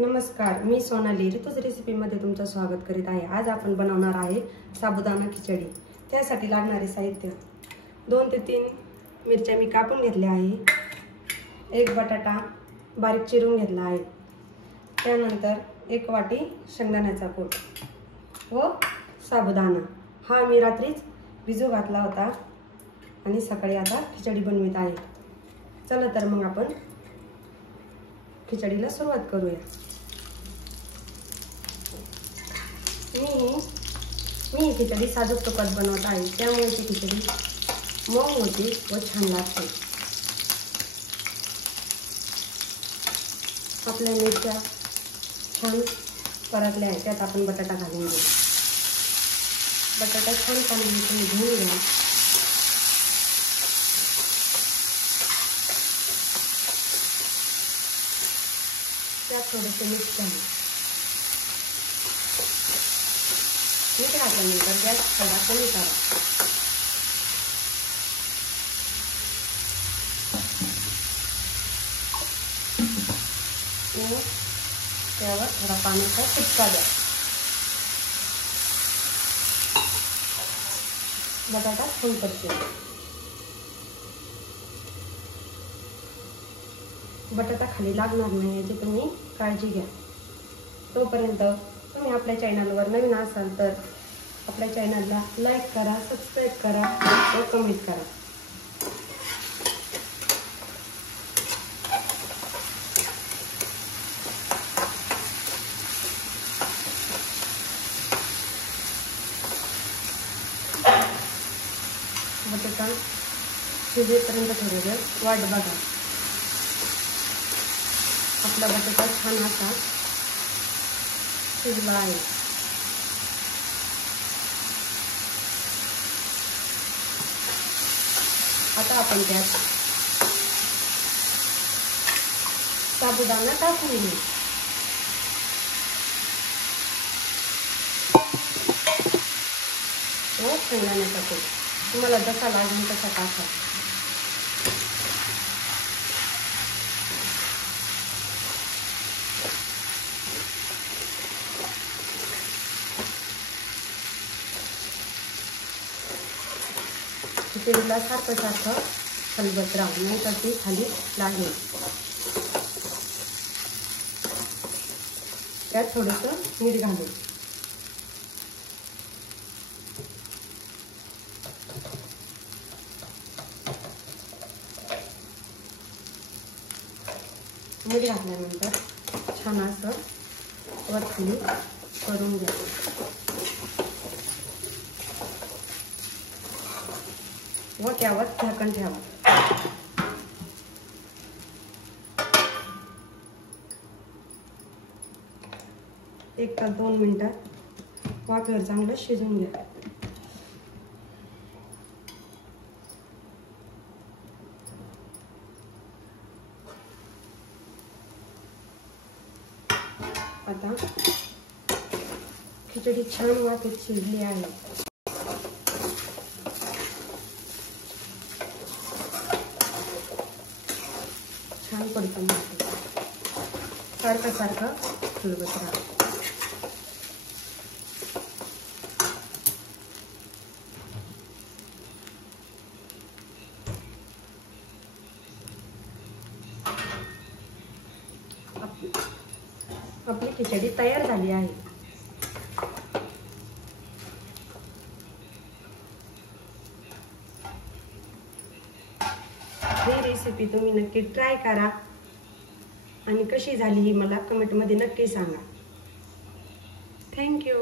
नमस्कार, मी सोनाली ऋतुज रेसिपीमध्ये तुमचं स्वागत करीत आहे। आज आपण बनवणार आहे साबुदाणा खिचडी। त्यासाठी लागणारे साहित्य 2 ते 3 मिरच्या मी कापून घेतल्या आहे। 1 बटाटा बारीक चिरून घेतला आहे। त्यानंतर 1 वाटी शेंगदाण्याचा कूट व साबुदाणा हा मी रात्रीच भिजू घातला होता आणि सकाळी आता खिचडी बनवित आहे। चला तर मग आपण खिचडीला सुरुवात करूया। मी खिचडी साजूक तुपात बनवत आहे, त्यामुळे ती खिचडी मऊ होते व छान लागते। आपल्या मिरच्या छान परतल्या आहेत, त्यात आपण बटाटा घालून घेऊ। बटाटा छान पाण्याने धुवून घ्या। त्यात थोडेसे मीठ घालू। मीठ घातल्यानंतर गॅस थोडा कमी करा। त्यावर थोडा पाण्याचा शिपका द्या। बटाटा छान परतू। बटाटा खाली लागणार नाही याची तुम्ही काळजी घ्या। तोपर्यंत तुम्ही आपल्या चॅनलवर नवीन असाल तर आपल्या चॅनलला लाईक करा, सबस्क्राईब करा व कमेंट करा। बटाटा शिजेपर्यंत थोडा वेळ वाट बघा। आपला बटाटा छान असा शिजला आहे। आता आपण त्यात साबुदाणा टाकून घेऊ। व शेंगदाण्याचा कूट तुम्हाला जसा लागेल तसा टाका। खिचडीला सारखं हलवत राहू, नाही तर ती खाली लागेल। त्यात थोडंसं मीठ घालू। मीठ घातल्यानंतर छान असं वर खाली करून घ्या व त्यावर झाकण ठेवा। 1 ते 2 मिनिटात वाफेवर चांगलं शिजून घ्या। आता खिचडी छान वाफेत शिजली आहे। छान परतून सारखं हलवत राहा। आपली खिचडी तयार झाली आहे। ही रेसिपी तुम्ही नक्की ट्राय करा आणि कशी झाली ही मला कमेंटमध्ये नक्की सांगा। Thank you.